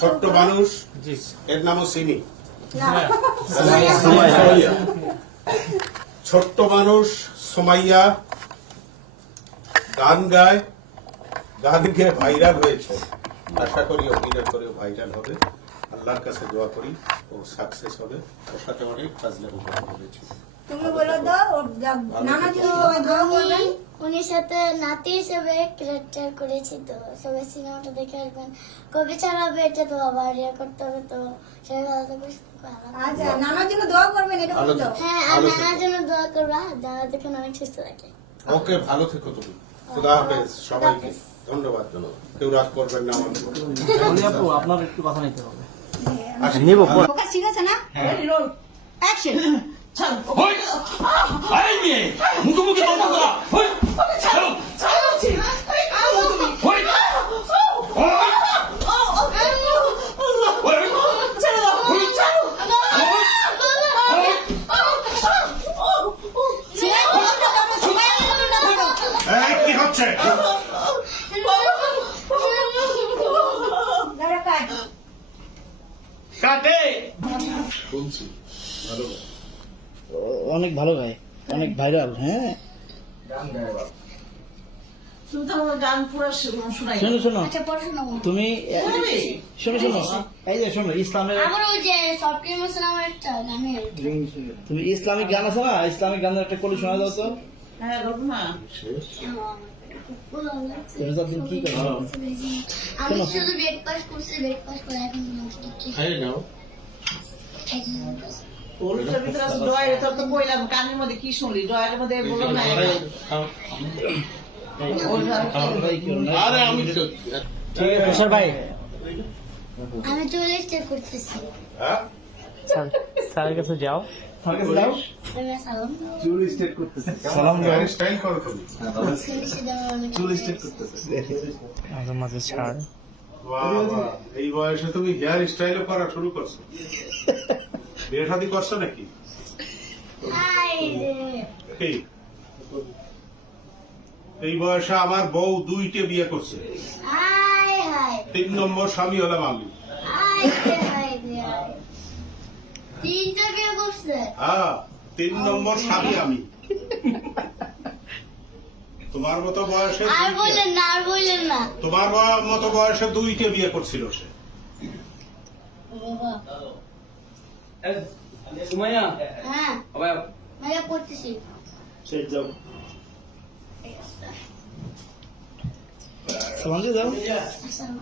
ছোট্ট মানুষ, এর নামও সিমি। ছোট্ট মানুষ সোমাইয়া গান গায়, গান গেয়ে ভাইরাল হয়েছে। আশা করি অভিনয় করে ভাইরাল হবে। আল্লাহর কাছে দোয়া করি ও সাকসেস হবে। ওর সাথে অনেক ফাজলামি হয়েছে। তুমি বলো দাও নানা জি দোয়া করবেন। উনির সাথে নাতি হিসেবে ক্যারেক্টার করেছি, তো সবাই সিনেমাটা দেখে আসবেন। কবি ছাড়াবে এটা তো আবার ইয়ে করতে হবে, তো সবাই ভালো থাকবে। আচ্ছা নানার জন্য দোয়া করবেন, এটা বলতো। হ্যাঁ, আর নানার জন্য দোয়া করবা, যারা দেখেন অনেক সুস্থ থাকে। ওকে, ভালো থেকো তুমি। খোদা হাফেজ সবাইকে। ধন্যবাদ। কেউ রাগ করবেন না আমার উপর। আপু আপনার একটু কথা নিতে হবে। নিব ফোকাস ঠিক আছে না? Ready roll action. চল হই আই নিয়ে মুখোমুখি তর্ক করা। হই চলো চলো ঠিক হই কি হচ্ছে? কাটে শুনছি ভালো। অনেক ভালো গায়, অনেক ভাইরাল। হ্যাঁ গান পুরো শোনাই। শোনো শোনো, আচ্ছা পড়াশোনা তুমি শোনো শোনো, এই যে শোনো ইসলামের, আমার ওই যে সফটওয়্যার মশলা আমার একটা গানে তুমি ইসলামিক গান আছে না, ইসলামিক গানের একটা কলি শোনা দাও তো। হ্যাঁ রঘুমা, তুমি তো দিন কি করো? আমি শুধু ব্রেকফাস্ট করছি, ব্রেকফাস্ট করে এখন খাই নাও। ওটার ভিতরে আছে ডয়ের, তোর তো কইলাম কানের মধ্যে কি শুনলি, ডয়ের মধ্যে বলো না। আরে আমি ঠিক আছে স্যার ভাই, আমি চলে স্টেপ করতেছি। হ্যাঁ স্যারের কাছে যাও, স্যারের কাছে যাও, সালাম চুল স্টেট করতেছে, সালাম দাও, স্টাইল করো তুমি। চুল স্টেট করতেছে, আমাদের মাঝে ছাড়। বাহ বাহ, এই বয়সে তুমি হেয়ার স্টাইলও করা শুরু করছো। বিয়ে শাদী করছো নাকি? এই এই বয়সে আমার বউ 2টে বিয়ে করছে। 3 নম্বর স্বামী হলাম আমি। তিনটা বিয়ে করছে। হ্যাঁ, 3 নম্বর স্বামী আমি। তোমার মতো বয়সে আর বললেন না, আর বললেন না। তোমার মতো বয়সে 2টে বিয়ে করছিল সে। সুমাইয়া হ্যাঁ ভাইয়া পড়তেছি। যাও, সালাম দিয়ে দাও। আসসালামু